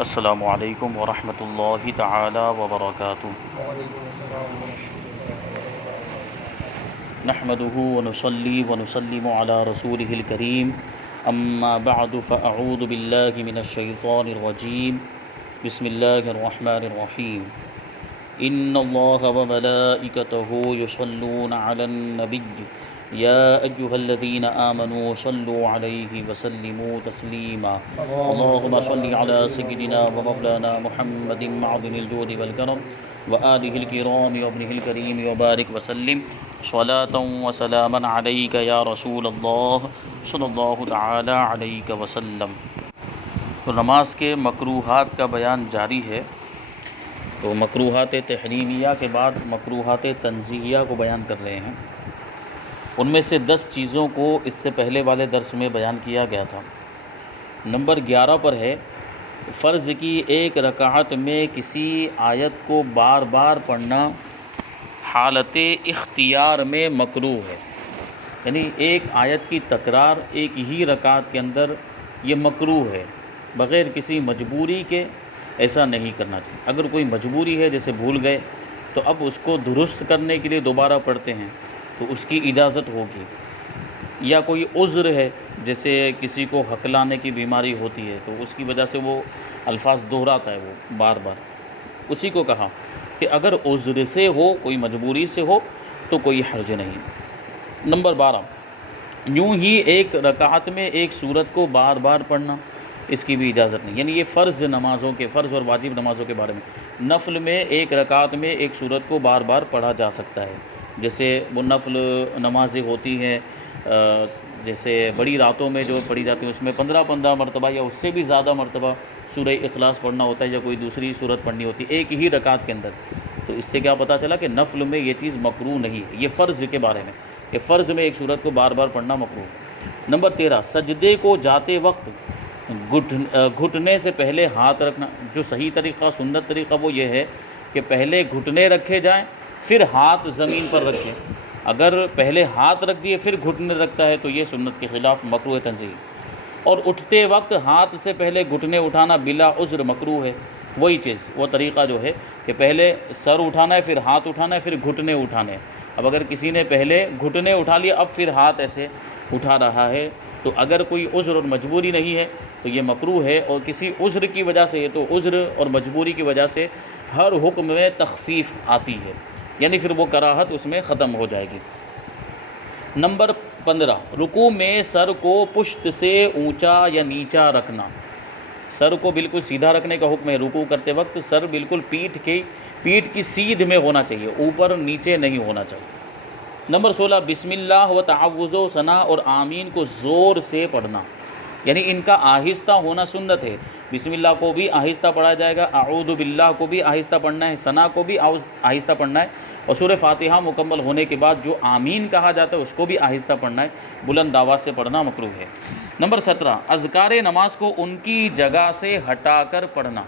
السلام علیکم ورحمۃ اللہ تعالی وبرکاتہ۔ نحمده ونصلي ونسلم على رسوله الكريم، اما بعد فاعوذ باللہ من الشیطان الرجیم، بسم اللہ الرحمن الرحیم۔ ان اللہ وملائکتہ یصلون علی النبی یا ایہا الذین آمنوا صلوا علیہ وسلموا تسلیما۔ اللہم صل علی سیدنا ومولانا محمد معدن الجود والکرم وآلہ الکرام وابنہ الکریم وبارک وسلم صلاۃ وسلاما علیک یا رسول اللہ صلی اللہ تعالی علیہ وسلم۔ تو نماز کے مکروہات کا بیان جاری ہے۔ تو مکروہات تحریمیہ کے بعد مکروہات تنزیہیہ کو بیان کر رہے ہیں۔ ان میں سے 10 چیزوں کو اس سے پہلے والے درس میں بیان کیا گیا تھا۔ نمبر 11 پر ہے، فرض کی ایک رکعت میں کسی آیت کو بار بار پڑھنا حالت اختیار میں مکروہ ہے، یعنی ایک آیت کی تکرار ایک ہی رکعت کے اندر یہ مکروہ ہے، بغیر کسی مجبوری کے ایسا نہیں کرنا چاہیے۔ اگر کوئی مجبوری ہے، جیسے بھول گئے تو اب اس کو درست کرنے کے لیے دوبارہ پڑھتے ہیں تو اس کی اجازت ہوگی، یا کوئی عذر ہے، جیسے کسی کو ہکلانے کی بیماری ہوتی ہے تو اس کی وجہ سے وہ الفاظ دہراتا ہے وہ بار بار، اسی کو کہا کہ اگر عذر سے ہو، کوئی مجبوری سے ہو تو کوئی حرج نہیں۔ نمبر 12، یوں ہی ایک رکعت میں ایک سورت کو بار بار پڑھنا، اس کی بھی اجازت نہیں، یعنی یہ فرض نمازوں کے، فرض اور واجب نمازوں کے بارے میں۔ نفل میں ایک رکعت میں ایک سورت کو بار بار پڑھا جا سکتا ہے، جیسے وہ نفل نمازیں ہوتی ہیں، جیسے بڑی راتوں میں جو پڑھی جاتی ہیں اس میں 15 مرتبہ یا اس سے بھی زیادہ مرتبہ سورہ اخلاص پڑھنا ہوتا ہے، یا کوئی دوسری سورت پڑھنی ہوتی ہے ایک ہی رکعت کے اندر۔ تو اس سے کیا پتہ چلا کہ نفل میں یہ چیز مکروہ نہیں ہے، یہ فرض کے بارے میں، کہ فرض میں ایک سورت کو بار بار پڑھنا مکروہ ہے۔ نمبر 13، سجدے کو جاتے وقت گھٹنے سے پہلے ہاتھ رکھنا۔ جو صحیح طریقہ، سنت طریقہ وہ یہ ہے کہ پہلے گھٹنے رکھے جائیں پھر ہاتھ زمین پر رکھیں۔ اگر پہلے ہاتھ رکھ دیے پھر گھٹنے رکھتا ہے تو یہ سنت کے خلاف مکروہ تنزیہ۔ اور اٹھتے وقت ہاتھ سے پہلے گھٹنے اٹھانا بلا عذر مکروہ ہے۔ وہی چیز، وہ طریقہ جو ہے کہ پہلے سر اٹھانا ہے، پھر ہاتھ اٹھانا ہے، پھر گھٹنے اٹھانے ہیں۔ اب اگر کسی نے پہلے گھٹنے اٹھا لیا اب پھر ہاتھ ایسے اٹھا رہا ہے تو اگر کوئی عذر اور مجبوری نہیں ہے تو یہ مکروہ ہے، اور کسی عذر کی وجہ سے ہے تو عذر اور مجبوری کی وجہ سے ہر حکم میں تخفیف آتی ہے، یعنی پھر وہ کراہت اس میں ختم ہو جائے گی۔ نمبر 15، رکوع میں سر کو پشت سے اونچا یا نیچا رکھنا۔ سر کو بالکل سیدھا رکھنے کا حکم ہے۔ رکوع کرتے وقت سر بالکل پیٹھ کی سیدھ میں ہونا چاہیے، اوپر نیچے نہیں ہونا چاہیے۔ نمبر 16، بسم اللہ و تعوذ و ثنا اور آمین کو زور سے پڑھنا، یعنی ان کا آہستہ ہونا سنت ہے۔ بسم اللہ کو بھی آہستہ پڑھا جائے گا، اعوذ باللہ کو بھی آہستہ پڑھنا ہے، ثنا کو بھی آہستہ پڑھنا ہے، اور سورہ فاتحہ مکمل ہونے کے بعد جو آمین کہا جاتا ہے اس کو بھی آہستہ پڑھنا ہے، بلند آواز سے پڑھنا مکروہ ہے۔ نمبر 17، اذکار نماز کو ان کی جگہ سے ہٹا کر پڑھنا۔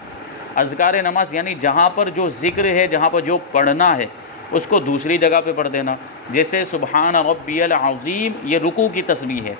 اذکار نماز یعنی جہاں پر جو ذکر ہے، جہاں پر جو پڑھنا ہے اس کو دوسری جگہ پہ پڑھ دینا، جیسے سبحان ربی العظیم یہ رکوع کی تسبیح ہے،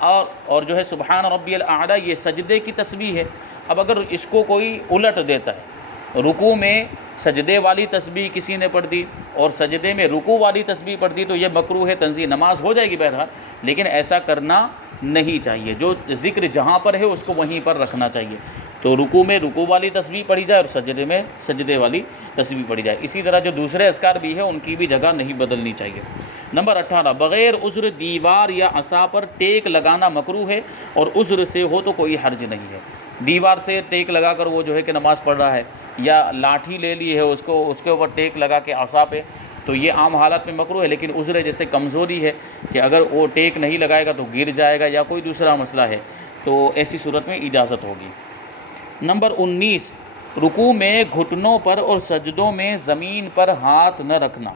اور جو ہے سبحان ربی الاعلی یہ سجدے کی تسبیح ہے۔ اب اگر اس کو کوئی الٹ دیتا ہے، رکوع میں سجدے والی تسبیح کسی نے پڑھ دی اور سجدے میں رکوع والی تسبیح پڑھ دی تو یہ مکروہ تنزیہ، نماز ہو جائے گی بہرحال، لیکن ایسا کرنا نہیں چاہیے۔ جو ذکر جہاں پر ہے اس کو وہیں پر رکھنا چاہیے۔ تو رکوع میں رکوع والی تسبیح پڑھی جائے اور سجدے میں سجدے والی تسبیح پڑھی جائے۔ اسی طرح جو دوسرے اذکار بھی ہے ان کی بھی جگہ نہیں بدلنی چاہیے۔ نمبر 18، بغیر عذر دیوار یا عصا پر ٹیک لگانا مکروہ ہے، اور عذر سے ہو تو کوئی حرج نہیں ہے۔ دیوار سے ٹیک لگا کر وہ جو ہے کہ نماز پڑھ رہا ہے، یا لاٹھی لے لی ہے اس کے اوپر ٹیک لگا کے عصا پہ، تو یہ عام حالات میں مکروہ ہے، لیکن عذر جیسے کمزوری ہے کہ اگر وہ ٹیک نہیں لگائے گا تو گر جائے گا، یا کوئی دوسرا مسئلہ ہے تو ایسی صورت میں اجازت ہوگی۔ نمبر 19، رکوع میں گھٹنوں پر اور سجدوں میں زمین پر ہاتھ نہ رکھنا۔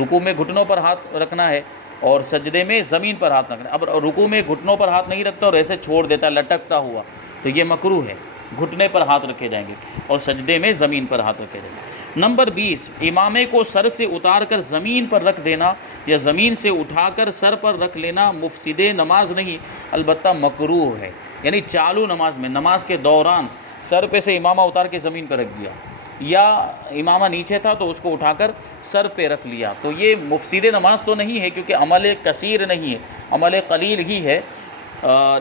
رکوع میں گھٹنوں پر ہاتھ رکھنا ہے اور سجدے میں زمین پر ہاتھ رکھنا ہے۔ اب رکوع میں گھٹنوں پر ہاتھ نہیں رکھتا اور ایسے چھوڑ دیتا ہے لٹکتا ہوا تو یہ مکروہ ہے، گھٹنے پر ہاتھ رکھے جائیں گے اور سجدے میں زمین پر ہاتھ رکھے جائیں گے۔ نمبر 20، امامے کو سر سے اتار کر زمین پر رکھ دینا یا زمین سے اٹھا کر سر پر رکھ لینا مفسد نماز نہیں، البتہ مکروہ ہے، یعنی چالو نماز میں، نماز کے دوران سر پہ سے امامہ اتار کے زمین پہ رکھ دیا، یا امامہ نیچے تھا تو اس کو اٹھا کر سر پہ رکھ لیا، تو یہ مفسد نماز تو نہیں ہے، کیونکہ عمل کثیر نہیں ہے، عمل قلیل ہی ہے،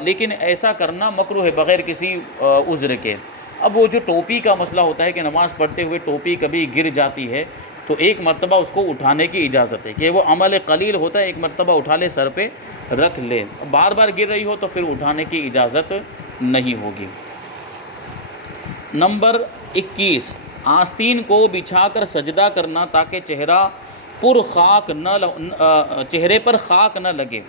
لیکن ایسا کرنا مکروہ ہے بغیر کسی عذر کے۔ اب وہ جو ٹوپی کا مسئلہ ہوتا ہے کہ نماز پڑھتے ہوئے ٹوپی کبھی گر جاتی ہے تو ایک مرتبہ اس کو اٹھانے کی اجازت ہے، کہ وہ عمل قلیل ہوتا ہے، ایک مرتبہ اٹھا لے، سر پہ رکھ لے، بار بار گر رہی ہو تو پھر اٹھانے کی اجازت نہیں ہوگی۔ نمبر 21، آستین کو بچھا کر سجدہ کرنا تاکہ چہرے پر خاک نہ لگے،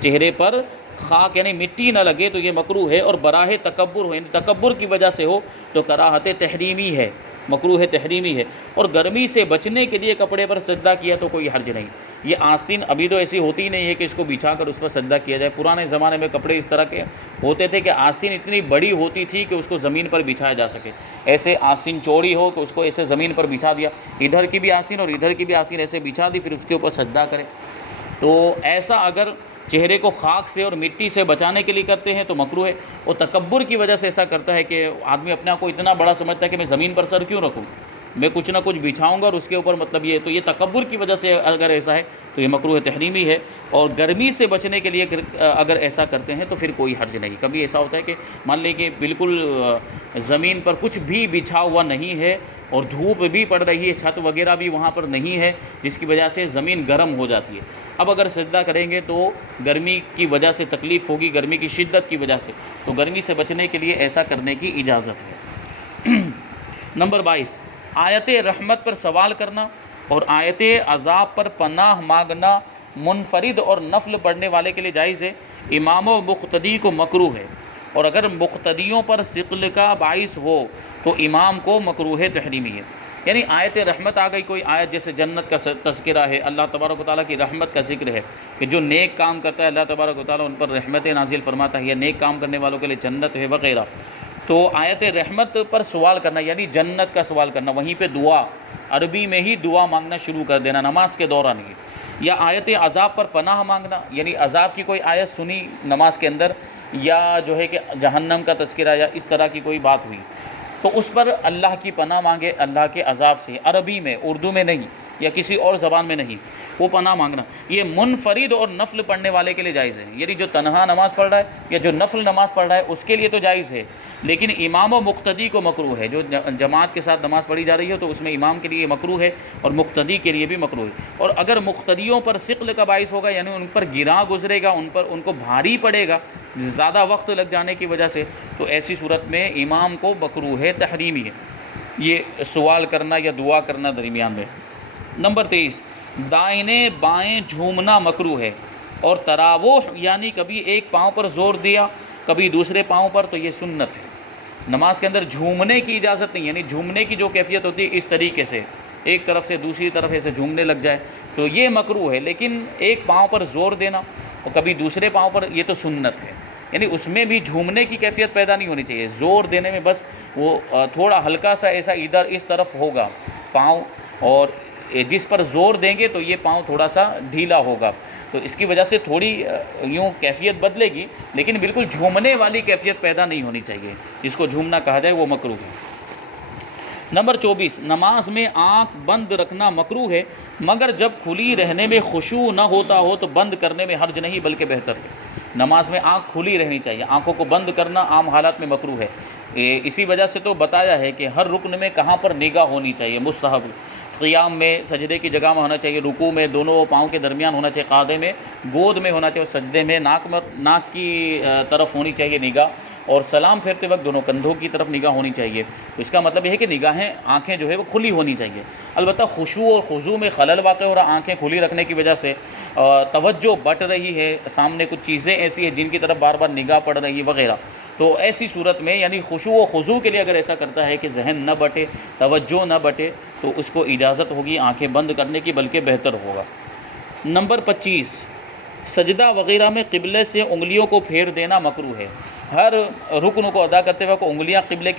چہرے پر خاک یعنی مٹی نہ لگے تو یہ مکروہ ہے، اور براہ تکبر ہو یعنی تکبر کی وجہ سے ہو تو کراہت تحریمی ہے، مکروہ تحریمی ہے، اور گرمی سے بچنے کے لیے کپڑے پر سجدہ کیا تو کوئی حرج نہیں۔ یہ آستین ابھی تو ایسی ہوتی نہیں ہے کہ اس کو بچھا کر اس پر سجدہ کیا جائے، پرانے زمانے میں کپڑے اس طرح کے ہوتے تھے کہ آستین اتنی بڑی ہوتی تھی کہ اس کو زمین پر بچھایا جا سکے، ایسے آستین چوڑی ہو کہ اس کو ایسے زمین پر بچھا دیا، ادھر کی بھی آستین اور ادھر کی بھی آستین ایسے بچھا دی، پھر اس کے اوپر سجدہ کرے۔ تو ایسا اگر چہرے کو خاک سے اور مٹی سے بچانے کے لیے کرتے ہیں تو مکروہ ہے، اور تکبر کی وجہ سے ایسا کرتا ہے کہ آدمی اپنے آپ کو اتنا بڑا سمجھتا ہے کہ میں زمین پر سر کیوں رکھوں، میں کچھ نہ کچھ بچھاؤں گا اور اس کے اوپر مطلب یہ تکبر کی وجہ سے اگر ایسا ہے تو یہ مکروہ تحریمی ہے، اور گرمی سے بچنے کے لیے اگر ایسا کرتے ہیں تو پھر کوئی حرج نہیں۔ کبھی ایسا ہوتا ہے کہ مان لیں کہ بالکل زمین پر کچھ بھی بچھا ہوا نہیں ہے اور دھوپ بھی پڑ رہی ہے، چھت وغیرہ بھی وہاں پر نہیں ہے، جس کی وجہ سے زمین گرم ہو جاتی ہے، اب اگر سجدہ کریں گے تو گرمی کی وجہ سے تکلیف ہوگی، گرمی کی شدت کی وجہ سے، تو گرمی سے بچنے کے لیے ایسا کرنے کی اجازت ہے۔ نمبر 22، آیت رحمت پر سوال کرنا اور آیت عذاب پر پناہ مانگنا منفرد اور نفل پڑھنے والے کے لیے جائز ہے، امام و مقتدی کو مکروہ ہے، اور اگر مقتدیوں پر ثقل کا باعث ہو تو امام کو مکروہ تحریمی ہے۔ یعنی آیت رحمت آ گئی، کوئی آیت جیسے جنت کا تذکرہ ہے، اللہ تبارک و تعالیٰ کی رحمت کا ذکر ہے کہ جو نیک کام کرتا ہے اللہ تبارک و تعالیٰ ان پر رحمت نازل فرماتا ہے، یا نیک کام کرنے والوں کے لیے جنت ہے وغیرہ، تو آیت رحمت پر سوال کرنا یعنی جنت کا سوال کرنا، وہیں پہ دعا، عربی میں ہی دعا مانگنا شروع کر دینا نماز کے دوران ہی، یا آیت عذاب پر پناہ مانگنا، یعنی عذاب کی کوئی آیت سنی نماز کے اندر، یا جو ہے کہ جہنم کا تذکرہ یا اس طرح کی کوئی بات ہوئی تو اس پر اللہ کی پناہ مانگے، اللہ کے عذاب سے، عربی میں، اردو میں نہیں یا کسی اور زبان میں نہیں، وہ پناہ مانگنا، یہ منفرد اور نفل پڑھنے والے کے لیے جائز ہے، یعنی جو تنہا نماز پڑھ رہا ہے یا جو نفل نماز پڑھ رہا ہے اس کے لیے تو جائز ہے، لیکن امام و مقتدی کو مکروہ ہے، جو جماعت کے ساتھ نماز پڑھی جا رہی ہے تو اس میں امام کے لیے مکروہ ہے اور مقتدی کے لیے بھی مکروہ ہے، اور اگر مقتدیوں پر ثقل کا باعث ہوگا یعنی ان پر گراں گزرے گا، ان کو بھاری پڑے گا زیادہ وقت لگ جانے کی وجہ سے، تو ایسی صورت میں امام کو مکروہ تحریمی ہے یہ سوال کرنا یا دعا کرنا درمیان میں۔ نمبر 23، دائیں بائیں جھومنا مکروہ ہے، اور تراوح یعنی کبھی ایک پاؤں پر زور دیا کبھی دوسرے پاؤں پر، تو یہ سنت ہے۔ نماز کے اندر جھومنے کی اجازت نہیں، یعنی جھومنے کی جو کیفیت ہوتی ہے اس طریقے سے ایک طرف سے دوسری طرف ایسے جھومنے لگ جائے تو یہ مکروہ ہے، لیکن ایک پاؤں پر زور دینا اور کبھی دوسرے پاؤں پر، یہ تو سنت ہے، یعنی اس میں بھی جھومنے کی کیفیت پیدا نہیں ہونی چاہیے، زور دینے میں بس وہ تھوڑا ہلکا سا ایسا ادھر اس طرف ہوگا پاؤں، اور جس پر زور دیں گے تو یہ پاؤں تھوڑا سا ڈھیلا ہوگا، تو اس کی وجہ سے تھوڑی یوں کیفیت بدلے گی، لیکن بالکل جھومنے والی کیفیت پیدا نہیں ہونی چاہیے، جس کو جھومنا کہا جائے وہ مکروہ ہے۔ نمبر 24، نماز میں آنکھ بند رکھنا مکروہ ہے، مگر جب کھلی رہنے میں خشوع نہ ہوتا ہو تو بند کرنے میں حرج نہیں بلکہ بہتر ہے۔ نماز میں آنکھ کھلی رہنی چاہیے، آنکھوں کو بند کرنا عام حالات میں مکروہ ہے، اسی وجہ سے تو بتایا ہے کہ ہر رکن میں کہاں پر نگاہ ہونی چاہیے، مستحب، قیام میں سجدے کی جگہ میں ہونا چاہیے، رکوع میں دونوں پاؤں کے درمیان ہونا چاہیے، قعدے میں گود میں ہونا چاہیے، سجدے میں ناک کی طرف ہونی چاہیے نگاہ، اور سلام پھیرتے وقت دونوں کندھوں کی طرف نگاہ ہونی چاہیے، تو اس کا مطلب یہ ہے کہ نگاہیں، آنکھیں جو ہے وہ کھلی ہونی چاہیے۔ البتہ خشوع اور خضوع میں خلل واقع ہو رہا، آنکھیں کھلی رکھنے کی وجہ سے توجہ بٹ رہی ہے، سامنے کچھ چیزیں ایسی ہیں جن کی طرف بار بار نگاہ پڑ رہی ہے وغیرہ، تو ایسی صورت میں یعنی خشوع و خضوع کے لیے اگر ایسا کرتا ہے کہ ذہن نہ بٹے، توجہ نہ بٹے، تو اس کو اجازت ہوگی آنکھیں بند کرنے کی، بلکہ بہتر ہوگا۔ نمبر 25، سجدہ وغیرہ میں قبلے سے انگلیوں کو پھیر دینا مکروہ ہے، ہر رکن کو ادا کرتے وقت انگلیاں قبلے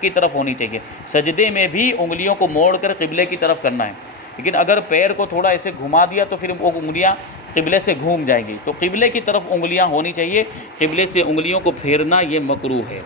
کی طرف ہونی چاہیے، سجدے میں بھی انگلیوں کو موڑ کر قبلے کی طرف کرنا ہے، لیکن اگر پیر کو تھوڑا ایسے گھما دیا تو پھر وہ انگلیاں قبلے سے گھوم جائیں گی، تو قبلے کی طرف انگلیاں ہونی چاہیے، قبلے سے انگلیوں کو پھیرنا یہ مکروہ ہے۔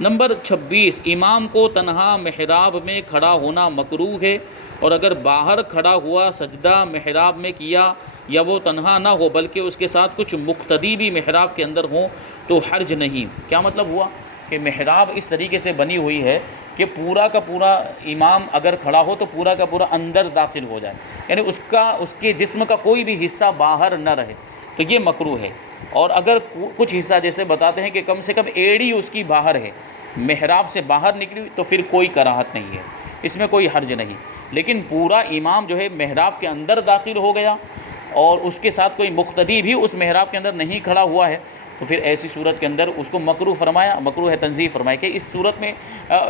نمبر 26، امام کو تنہا محراب میں کھڑا ہونا مکروہ ہے، اور اگر باہر کھڑا ہوا سجدہ محراب میں کیا یا وہ تنہا نہ ہو بلکہ اس کے ساتھ کچھ مقتدی بھی محراب کے اندر ہوں تو حرج نہیں۔ کیا مطلب ہوا کہ محراب اس طریقے سے بنی ہوئی ہے کہ پورا کا پورا امام اگر کھڑا ہو تو پورا کا پورا اندر داخل ہو جائے، یعنی اس کے جسم کا کوئی بھی حصہ باہر نہ رہے، تو یہ مکروہ ہے۔ اور اگر کچھ حصہ جیسے بتاتے ہیں کہ کم سے کم ایڑی اس کی باہر ہے، محراب سے باہر نکلی ہوئی، تو پھر کوئی کراہت نہیں ہے، اس میں کوئی حرج نہیں۔ لیکن پورا امام جو ہے محراب کے اندر داخل ہو گیا اور اس کے ساتھ کوئی مقتدی بھی اس محراب کے اندر نہیں کھڑا ہوا ہے، تو پھر ایسی صورت کے اندر اس کو مکروہ فرمایا، مکروہ ہے تنزیہ فرمایا کہ اس صورت میں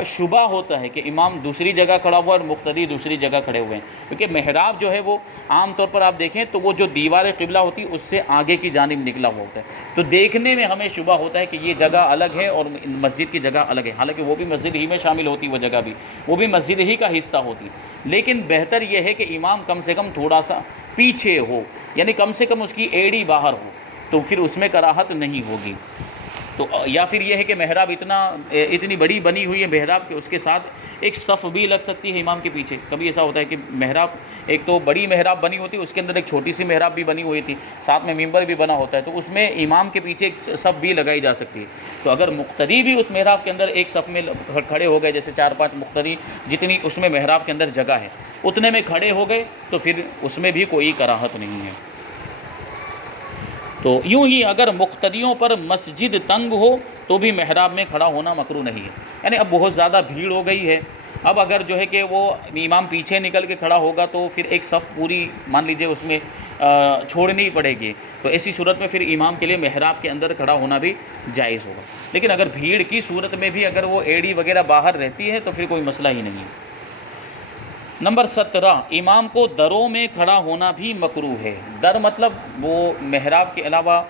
شبہ ہوتا ہے کہ امام دوسری جگہ کھڑا ہوا اور مقتدی دوسری جگہ کھڑے ہوئے ہیں، کیونکہ محراب جو ہے وہ عام طور پر آپ دیکھیں تو وہ جو دیوار قبلہ ہوتی ہے اس سے آگے کی جانب نکلا ہوا ہوتا ہے، تو دیکھنے میں ہمیں شبہ ہوتا ہے کہ یہ جگہ الگ ہے اور مسجد کی جگہ الگ ہے، حالانکہ وہ بھی مسجد ہی میں شامل ہوتی، وہ جگہ بھی وہ بھی مسجد ہی کا حصہ ہوتی، لیکن بہتر یہ ہے کہ امام کم سے کم تھوڑا سا پیچھے ہو، یعنی کم سے کم اس کی ایڑی باہر ہو، تو پھر اس میں کراہت نہیں ہوگی۔ تو یا پھر یہ ہے کہ محراب اتنی بڑی بنی ہوئی ہے محراب کہ اس کے ساتھ ایک صف بھی لگ سکتی ہے امام کے پیچھے۔ کبھی ایسا ہوتا ہے کہ محراب ایک تو بڑی محراب بنی ہوتی ہے، اس کے اندر ایک چھوٹی سی محراب بھی بنی ہوئی تھی، ساتھ میں ممبر بھی بنا ہوتا ہے، تو اس میں امام کے پیچھے ایک صف بھی لگائی جا سکتی ہے۔ تو اگر مقتدی بھی اس محراب کے اندر ایک صف میں کھڑے ہو گئے، جیسے 4-5 مقتدی جتنی اس میں محراب کے اندر جگہ ہے اتنے میں کھڑے ہو گئے، تو پھر اس میں بھی کوئی کراہت نہیں ہے۔ تو یوں ہی اگر مقتدیوں پر مسجد تنگ ہو تو بھی محراب میں کھڑا ہونا مکروہ نہیں ہے، یعنی اب بہت زیادہ بھیڑ ہو گئی ہے، اب اگر جو ہے کہ وہ امام پیچھے نکل کے کھڑا ہوگا تو پھر ایک صف پوری مان لیجئے اس میں چھوڑنی پڑے گی، تو ایسی صورت میں پھر امام کے لیے محراب کے اندر کھڑا ہونا بھی جائز ہوگا۔ لیکن اگر بھیڑ کی صورت میں بھی اگر وہ ایڑی وغیرہ باہر رہتی ہے تو پھر کوئی مسئلہ ہی نہیں ہے۔ نمبر 17، امام کو دروں میں کھڑا ہونا بھی مکروہ ہے۔ در مطلب وہ محراب کے علاوہ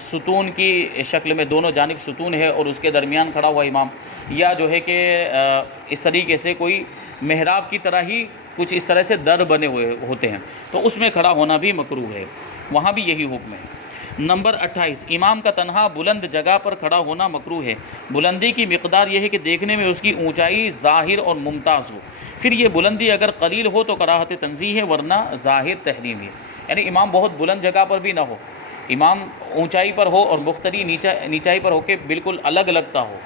ستون کی شکل میں دونوں جانب ستون ہے اور اس کے درمیان کھڑا ہوا امام، یا جو ہے کہ اس طریقے سے کوئی محراب کی طرح ہی کچھ اس طرح سے در بنے ہوئے ہوتے ہیں، تو اس میں کھڑا ہونا بھی مکروہ ہے، وہاں بھی یہی حکم ہے۔ نمبر 28، امام کا تنہا بلند جگہ پر کھڑا ہونا مکروہ ہے۔ بلندی کی مقدار یہ ہے کہ دیکھنے میں اس کی اونچائی ظاہر اور ممتاز ہو، پھر یہ بلندی اگر قلیل ہو تو کراہت تنزیہ ہے، ورنہ ظاہر تحریم ہے، یعنی امام بہت بلند جگہ پر بھی نہ ہو، امام اونچائی پر ہو اور مقتدی نیچائی پر ہو کے بالکل الگ لگتا ہو،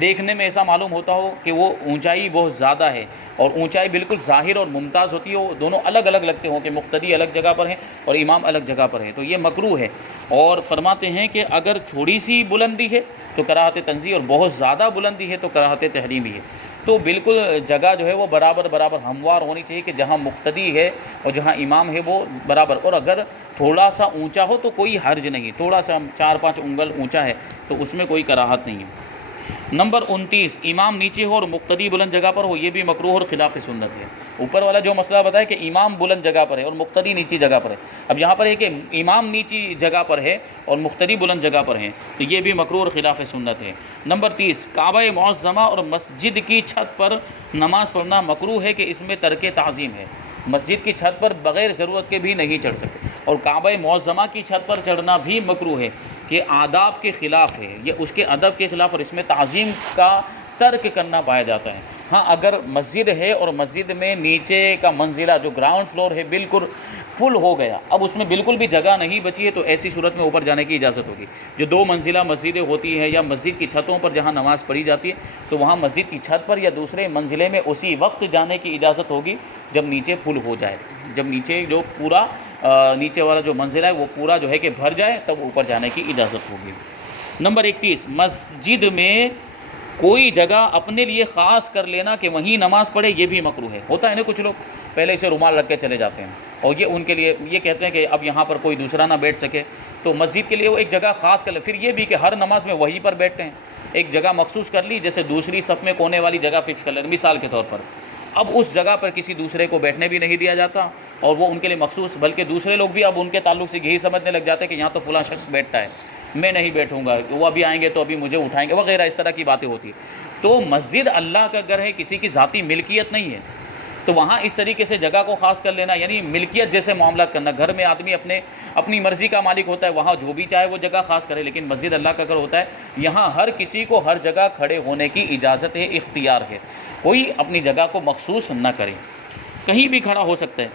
دیکھنے میں ایسا معلوم ہوتا ہو کہ وہ اونچائی بہت زیادہ ہے اور اونچائی بالکل ظاہر اور ممتاز ہوتی ہو، دونوں الگ الگ لگتے ہوں کہ مقتدی الگ جگہ پر ہیں اور امام الگ جگہ پر ہے، تو یہ مکروہ ہے۔ اور فرماتے ہیں کہ اگر تھوڑی سی بلندی ہے تو کراہت تنزیہ اور بہت زیادہ بلندی ہے تو کراہت تحریمی ہے، تو بالکل جگہ جو ہے وہ برابر ہموار ہونی چاہیے کہ جہاں مقتدی ہے اور جہاں امام ہے وہ برابر، اور اگر تھوڑا سا اونچا ہو تو کوئی حرج نہیں، تھوڑا سا 4-5 انگل اونچا ہے تو اس میں کوئی کراہت نہیں ہے۔ نمبر 29، امام نیچے ہو اور مقتدی بلند جگہ پر ہو، یہ بھی مکروہ اور خلاف سنت ہے۔ اوپر والا جو مسئلہ بتایا کہ امام بلند جگہ پر ہے اور مقتدی نیچی جگہ پر ہے، اب یہاں پر ہے کہ امام نیچی جگہ پر ہے اور مقتدی بلند جگہ پر ہیں، تو یہ بھی مکروہ اور خلاف سنت ہے۔ نمبر 30، کعبہ معظمہ اور مسجد کی چھت پر نماز پڑھنا مکروہ ہے کہ اس میں ترک تعظیم ہے، مسجد کی چھت پر بغیر ضرورت کے بھی نہیں چڑھ سکتے، اور کعبہ معظمہ کی چھت پر چڑھنا بھی مکروہ ہے کہ آداب کے خلاف ہے، یہ اس کے ادب کے خلاف اور اس میں تعظیم کا ترک کرنا پایا جاتا ہے۔ ہاں اگر مسجد ہے اور مسجد میں نیچے کا منزلہ جو گراؤنڈ فلور ہے بالکل فل ہو گیا، اب اس میں بالکل بھی جگہ نہیں بچی ہے، تو ایسی صورت میں اوپر جانے کی اجازت ہوگی۔ جو 2 منزلہ مسجدیں ہوتی ہیں یا مسجد کی چھتوں پر جہاں نماز پڑھی جاتی ہے تو وہاں مسجد کی چھت پر یا دوسرے منزلے میں اسی وقت جانے کی اجازت ہوگی جب نیچے فل ہو جائے، جب نیچے جو پورا نیچے والا جو منزلہ ہے وہ پورا جو ہے کہ بھر جائے تب اوپر جانے کی اجازت ہوگی۔ نمبر 31، مسجد میں کوئی جگہ اپنے لیے خاص کر لینا کہ وہیں نماز پڑھے، یہ بھی مکروہ ہے۔ ہوتا ہے نا کچھ لوگ پہلے اسے رومال رکھ کے چلے جاتے ہیں اور یہ ان کے لیے یہ کہتے ہیں کہ اب یہاں پر کوئی دوسرا نہ بیٹھ سکے، تو مسجد کے لیے وہ ایک جگہ خاص کر لے، پھر یہ بھی کہ ہر نماز میں وہیں پر بیٹھتے ہیں، ایک جگہ مخصوص کر لی، جیسے دوسری صف میں کونے والی جگہ فکس کر لیں مثال کے طور پر، اب اس جگہ پر کسی دوسرے کو بیٹھنے بھی نہیں دیا جاتا اور وہ ان کے لیے مخصوص، بلکہ دوسرے لوگ بھی اب ان کے تعلق سے یہی سمجھنے لگ جاتے ہیں کہ یہاں تو فلاں شخص بیٹھتا ہے، میں نہیں بیٹھوں گا، وہ ابھی آئیں گے تو ابھی مجھے اٹھائیں گے وغیرہ، اس طرح کی باتیں ہوتی ہیں۔ تو مسجد اللہ کا گھر ہے، کسی کی ذاتی ملکیت نہیں ہے، تو وہاں اس طریقے سے جگہ کو خاص کر لینا، یعنی ملکیت جیسے معاملات کرنا. گھر میں آدمی اپنی مرضی کا مالک ہوتا ہے، وہاں جو بھی چاہے وہ جگہ خاص کرے، لیکن مسجد اللہ کا گھر ہوتا ہے، یہاں ہر کسی کو ہر جگہ کھڑے ہونے کی اجازت ہے، اختیار ہے. کوئی اپنی جگہ کو مخصوص نہ کرے، کہیں بھی کھڑا ہو سکتا ہے.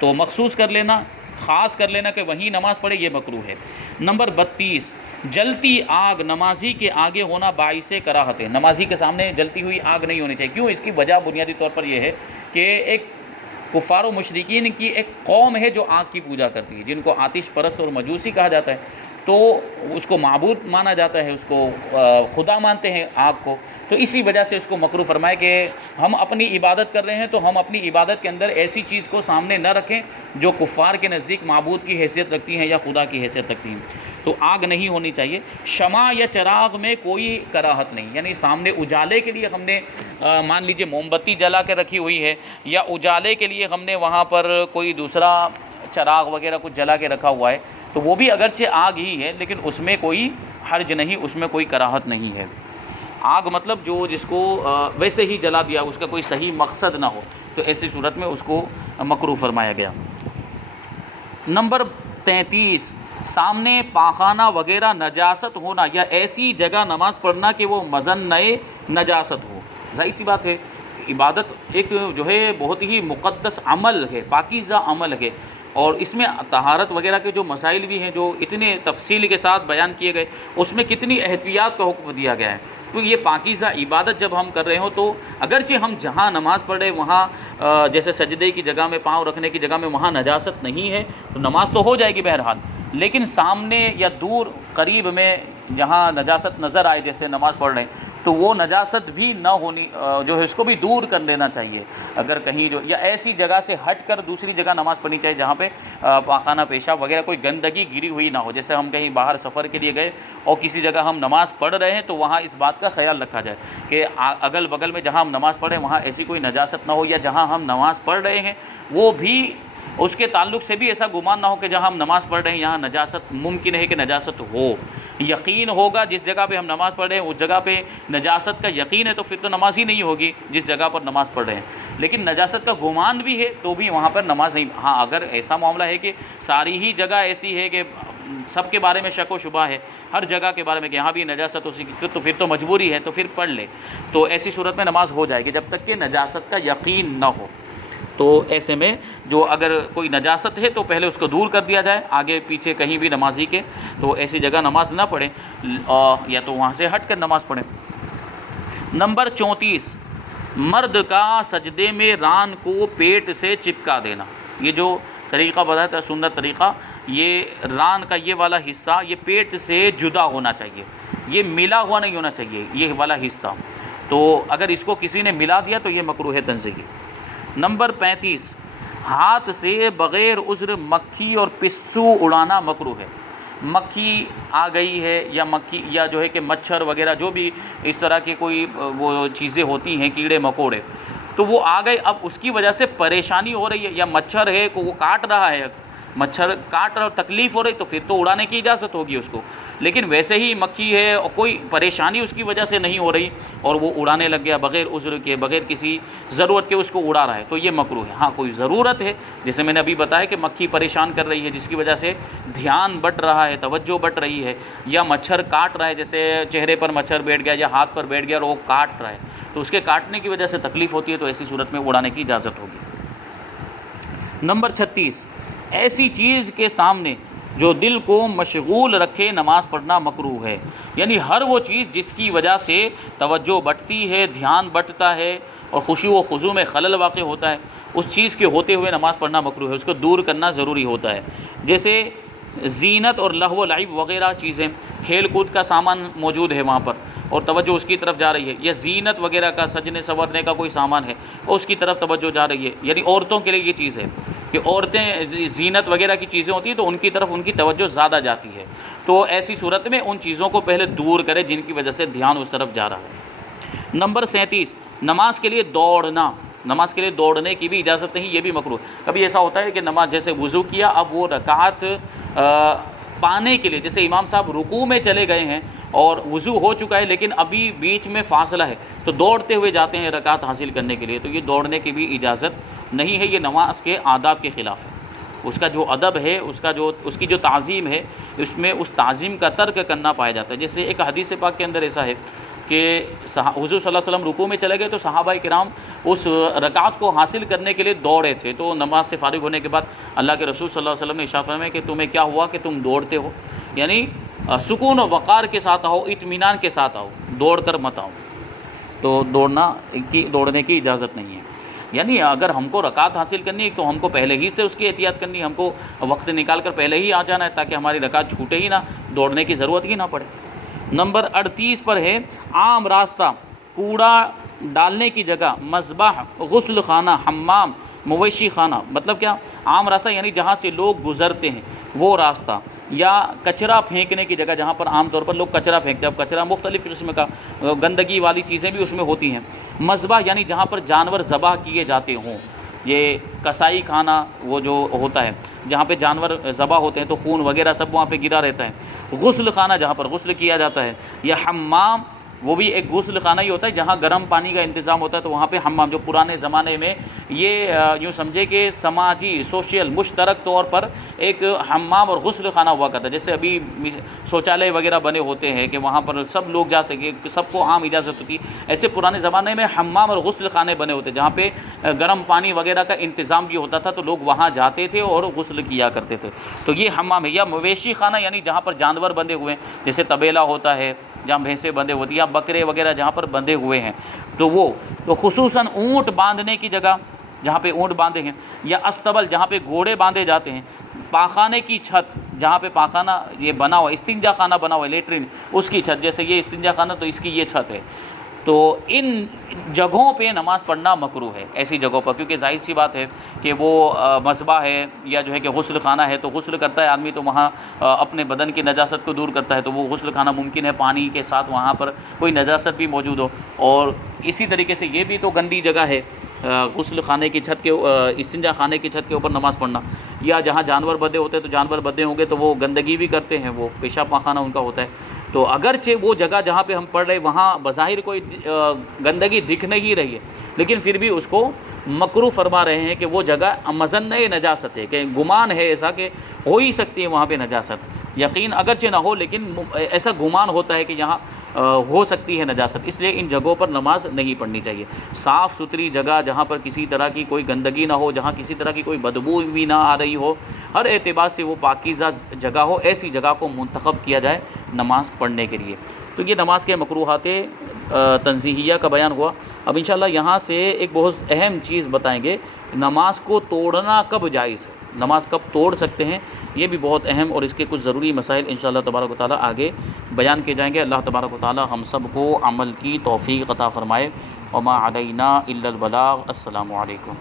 تو مخصوص کر لینا، خاص کر لینا کہ وہیں نماز پڑھے، یہ مکروہ ہے. نمبر 32، جلتی آگ نمازی کے آگے ہونا باعث کراہت ہے. نمازی کے سامنے جلتی ہوئی آگ نہیں ہونی چاہیے. کیوں؟ اس کی وجہ بنیادی طور پر یہ ہے کہ ایک کفار و مشرکین کی ایک قوم ہے جو آگ کی پوجا کرتی ہے، جن کو آتش پرست اور مجوسی کہا جاتا ہے. تو اس کو معبود مانا جاتا ہے، اس کو خدا مانتے ہیں آگ کو. تو اسی وجہ سے اس کو مکروہ فرمائے کہ ہم اپنی عبادت کر رہے ہیں تو ہم اپنی عبادت کے اندر ایسی چیز کو سامنے نہ رکھیں جو کفار کے نزدیک معبود کی حیثیت رکھتی ہیں یا خدا کی حیثیت رکھتی ہیں. تو آگ نہیں ہونی چاہیے. شمع یا چراغ میں کوئی کراہت نہیں، یعنی سامنے اجالے کے لیے ہم نے مان لیجئے موم بتی جلا کے رکھی ہوئی ہے، یا اجالے کے لیے ہم نے وہاں پر کوئی دوسرا چراغ وغیرہ کچھ جلا کے رکھا ہوا ہے، تو وہ بھی اگرچہ آگ ہی ہے لیکن اس میں کوئی حرج نہیں، اس میں کوئی کراہت نہیں ہے. آگ مطلب جو جس کو ویسے ہی جلا دیا، اس کا کوئی صحیح مقصد نہ ہو، تو ایسی صورت میں اس کو مکروہ فرمایا گیا. نمبر 33، سامنے پاخانہ وغیرہ نجاست ہونا یا ایسی جگہ نماز پڑھنا کہ وہ مظنہ نجاست ہو. ظاہر سی بات ہے، عبادت ایک جو ہے بہت ہی مقدس عمل ہے، پاکیزہ عمل ہے، اور اس میں طہارت وغیرہ کے جو مسائل بھی ہیں جو اتنے تفصیل کے ساتھ بیان کیے گئے، اس میں کتنی احتیاط کا حکم دیا گیا ہے. تو یہ پاکیزہ عبادت جب ہم کر رہے ہوں تو اگرچہ ہم جہاں نماز پڑھ رہے وہاں جیسے سجدے کی جگہ میں، پاؤں رکھنے کی جگہ میں وہاں نجاست نہیں ہے تو نماز تو ہو جائے گی بہرحال، لیکن سامنے یا دور قریب میں جہاں نجاست نظر آئے جیسے نماز پڑھ رہے ہیں تو وہ نجاست بھی نہ ہونی جو ہے اس کو بھی دور کر لینا چاہیے. اگر کہیں جو یا ایسی جگہ سے ہٹ کر دوسری جگہ نماز پڑھنی چاہیے جہاں پہ پاخانہ پیشاب وغیرہ کوئی گندگی گری ہوئی نہ ہو. جیسے ہم کہیں باہر سفر کے لیے گئے اور کسی جگہ ہم نماز پڑھ رہے ہیں تو وہاں اس بات کا خیال رکھا جائے کہ اگل بغل میں جہاں ہم نماز پڑھیں وہاں ایسی کوئی نجاست نہ ہو، یا جہاں ہم نماز پڑھ رہے ہیں وہ بھی اس کے تعلق سے بھی ایسا گمان نہ ہو کہ جہاں ہم نماز پڑھ رہے ہیں یہاں نجاست ممکن ہے کہ نجاست ہو. یقین ہوگا جس جگہ پہ ہم نماز پڑھ رہے ہیں اس جگہ پہ نجاست کا یقین ہے تو پھر تو نماز ہی نہیں ہوگی جس جگہ پر نماز پڑھ رہے ہیں. لیکن نجاست کا گمان بھی ہے تو بھی وہاں پر نماز نہیں. ہاں اگر ایسا معاملہ ہے کہ ساری ہی جگہ ایسی ہے کہ سب کے بارے میں شک و شبہ ہے، ہر جگہ کے بارے میں کہ یہاں بھی نجاست ہو سکتی تو پھر تو مجبوری ہے، تو پھر پڑھ لے، تو ایسی صورت میں نماز ہو جائے گی جب تک کہ نجاست کا یقین نہ ہو. تو ایسے میں جو اگر کوئی نجاست ہے تو پہلے اس کو دور کر دیا جائے، آگے پیچھے کہیں بھی نمازی کے تو ایسی جگہ نماز نہ پڑھیں، یا تو وہاں سے ہٹ کر نماز پڑھیں. نمبر 34، مرد کا سجدے میں ران کو پیٹ سے چپکا دینا. یہ جو طریقہ بتایا تھا سنت طریقہ، یہ ران کا یہ والا حصہ یہ پیٹ سے جدا ہونا چاہیے، یہ ملا ہوا نہیں ہونا چاہیے یہ والا حصہ. تو اگر اس کو کسی نے ملا دیا تو یہ مکروہ ہے تنزیہی. نمبر 35، ہاتھ سے بغیر عذر مکھی اور پسو اڑانا مکروہ ہے. مکھی آ گئی ہے یا مکھی یا جو ہے کہ مچھر وغیرہ جو بھی اس طرح کی کوئی وہ چیزیں ہوتی ہیں کیڑے مکوڑے، تو وہ آ گئے، اب اس کی وجہ سے پریشانی ہو رہی ہے یا مچھر ہے کو وہ کاٹ رہا ہے، مچھر کاٹ رہا اور تکلیف ہو رہی تو پھر تو اڑانے کی اجازت ہوگی اس کو. لیکن ویسے ہی مکھی ہے اور کوئی پریشانی اس کی وجہ سے نہیں ہو رہی اور وہ اڑانے لگ گیا بغیر عذر کے، بغیر کسی ضرورت کے اس کو اڑا رہا ہے تو یہ مکروہ ہے. ہاں کوئی ضرورت ہے جیسے میں نے ابھی بتایا کہ مکھی پریشان کر رہی ہے جس کی وجہ سے دھیان بٹ رہا ہے، توجہ بٹ رہی ہے، یا مچھر کاٹ رہا ہے جیسے چہرے پر مچھر بیٹھ گیا یا ہاتھ پر بیٹھ گیا اور وہ کاٹ رہا ہے تو اس کے کاٹنے کی وجہ سے تکلیف ہوتی ہے تو ایسی صورت میں اڑانے کی اجازت ہوگی. نمبر 36، ایسی چیز کے سامنے جو دل کو مشغول رکھے نماز پڑھنا مکروہ ہے. یعنی ہر وہ چیز جس کی وجہ سے توجہ بٹتی ہے، دھیان بٹتا ہے اور خشوع و خضوع میں خلل واقع ہوتا ہے، اس چیز کے ہوتے ہوئے نماز پڑھنا مکروہ ہے، اس کو دور کرنا ضروری ہوتا ہے. جیسے زینت اور لہو و لعب وغیرہ چیزیں، کھیل کود کا سامان موجود ہے وہاں پر اور توجہ اس کی طرف جا رہی ہے، یا زینت وغیرہ کا سجنے سنورنے کا کوئی سامان ہے اور اس کی طرف توجہ جا رہی ہے. یعنی عورتوں کے لیے یہ چیز ہے کہ عورتیں زینت وغیرہ کی چیزیں ہوتی ہیں تو ان کی طرف ان کی توجہ زیادہ جاتی ہے، تو ایسی صورت میں ان چیزوں کو پہلے دور کرے جن کی وجہ سے دھیان اس طرف جا رہا ہے. نمبر 37، نماز کے لیے دوڑنا. نماز کے لیے دوڑنے کی بھی اجازت نہیں، یہ بھی مکروہ. کبھی ایسا ہوتا ہے کہ نماز جیسے وضو کیا اب وہ رکعت پانے کے لیے، جیسے امام صاحب رکوع میں چلے گئے ہیں اور وضو ہو چکا ہے لیکن ابھی بیچ میں فاصلہ ہے، تو دوڑتے ہوئے جاتے ہیں رکعت حاصل کرنے کے لیے، تو یہ دوڑنے کی بھی اجازت نہیں ہے، یہ نماز کے آداب کے خلاف ہے۔ اس کا جو ادب ہے، اس کی جو تعظیم ہے، اس میں اس تعظیم کا ترک کرنا پایا جاتا ہے۔ جیسے ایک حدیث پاک کے اندر ایسا ہے کہ حضور صلی اللہ علیہ وسلم رکوع میں چلے گئے تو صحابہ کرام اس رکعت کو حاصل کرنے کے لیے دوڑے تھے، تو نماز سے فارغ ہونے کے بعد اللہ کے رسول صلی اللہ علیہ وسلم نے ارشاد فرمایا کہ تمہیں کیا ہوا کہ تم دوڑتے ہو، یعنی سکون و وقار کے ساتھ آؤ، اطمینان کے ساتھ آؤ، دوڑ کر مت آؤ۔ تو دوڑنے کی اجازت نہیں ہے، یعنی اگر ہم کو رکعت حاصل کرنی ہے تو ہم کو پہلے ہی سے اس کی احتیاط کرنی ہے، ہم کو وقت نکال کر پہلے ہی آ جانا ہے تاکہ ہماری رکعت چھوٹے ہی نہ، دوڑنے کی ضرورت ہی نہ پڑے۔ نمبر 38 پر ہے عام راستہ، کوڑا ڈالنے کی جگہ، مذبح، غسل خانہ، حمام، مویشی خانہ، مطلب کیا؟ عام راستہ یعنی جہاں سے لوگ گزرتے ہیں وہ راستہ، یا کچرا پھینکنے کی جگہ جہاں پر عام طور پر لوگ کچرا پھینکتے ہیں، اب کچرا مختلف قسم کا، گندگی والی چیزیں بھی اس میں ہوتی ہیں۔ مذبح یعنی جہاں پر جانور ذبح کیے جاتے ہوں، یہ کسائی خانہ وہ جو ہوتا ہے جہاں پہ جانور ذبح ہوتے ہیں تو خون وغیرہ سب وہاں پہ گرا رہتا ہے۔ غسل خانہ جہاں پر غسل کیا جاتا ہے، یا حمام وہ بھی ایک غسل خانہ ہی ہوتا ہے جہاں گرم پانی کا انتظام ہوتا ہے، تو وہاں پہ حمام، جو پرانے زمانے میں یہ یوں سمجھے کہ سماجی سوشل مشترک طور پر ایک حمام اور غسل خانہ ہوا کرتا ہے، جیسے ابھی شوچالے وغیرہ بنے ہوتے ہیں کہ وہاں پر سب لوگ جا سکے، سب کو عام اجازت ہوتی ہے، ایسے پرانے زمانے میں حمام اور غسل خانے بنے ہوتے جہاں پہ گرم پانی وغیرہ کا انتظام بھی ہوتا تھا، تو لوگ وہاں جاتے تھے اور غسل کیا کرتے تھے، تو یہ حمام ہے۔ یا مویشی خانہ یعنی جہاں پر جانور بندھے ہوئے ہیں، جیسے طبیلہ ہوتا ہے جہاں بھینسیں بندھے ہوتی ہیں، یا بکرے وغیرہ جہاں پر بندھے ہوئے ہیں، تو خصوصاً اونٹ باندھنے کی جگہ جہاں پہ اونٹ باندھے ہیں، یا استبل جہاں پہ گھوڑے باندھے جاتے ہیں، پاخانے کی چھت جہاں پہ پاخانہ یہ بنا ہوا، استنجا خانہ بنا ہوا ہے، لیٹرین، اس کی چھت، جیسے یہ استنجا خانہ تو اس کی یہ چھت ہے، تو ان جگہوں پہ نماز پڑھنا مکروہ ہے، ایسی جگہوں پر، کیونکہ ظاہر سی بات ہے کہ وہ مذبح ہے یا جو ہے کہ غسل خانہ ہے، تو غسل کرتا ہے آدمی تو وہاں اپنے بدن کی نجاست کو دور کرتا ہے، تو وہ غسل خانہ ممکن ہے پانی کے ساتھ وہاں پر کوئی نجاست بھی موجود ہو، اور اسی طریقے سے یہ بھی تو گندی جگہ ہے غسل خانے کی چھت کے، استنجا خانے کی چھت کے اوپر نماز پڑھنا، یا جہاں جانور بدھے ہوتے ہیں تو جانور بدھے ہوں گے تو وہ گندگی بھی کرتے ہیں، وہ پیشاب پاخانہ ان کا ہوتا ہے، تو اگرچہ وہ جگہ جہاں پہ ہم پڑھ رہے وہاں بظاہر کوئی گندگی دکھ نہیں رہی ہے، لیکن پھر بھی اس کو مکروہ فرما رہے ہیں کہ وہ جگہ مظنہ نجاست ہے، کہ گمان ہے ایسا کہ ہو ہی سکتی ہے وہاں پہ نجاست، یقین اگرچہ نہ ہو لیکن ایسا گمان ہوتا ہے کہ یہاں ہو سکتی ہے نجاست، اس لیے ان جگہوں پر نماز نہیں پڑھنی چاہیے۔ صاف ستھری جگہ جہاں پر کسی طرح کی کوئی گندگی نہ ہو، جہاں کسی طرح کی کوئی بدبو بھی نہ آ رہی ہو، ہر اعتبار سے وہ پاکیزہ جگہ ہو، ایسی جگہ کو منتخب کیا جائے نماز پڑھنے کے لیے۔ تو یہ نماز کے مکروہات تنزیہیہ کا بیان ہوا۔ اب انشاءاللہ یہاں سے ایک بہت اہم چیز بتائیں گے، نماز کو توڑنا کب جائز ہے، نماز کب توڑ سکتے ہیں، یہ بھی بہت اہم، اور اس کے کچھ ضروری مسائل انشاءاللہ تبارک و تعالیٰ آگے بیان کیے جائیں گے۔ اللہ تبارک و تعالیٰ ہم سب کو عمل کی توفیق عطا فرمائے۔ وما علینا الا البلاغ۔ السلام علیکم۔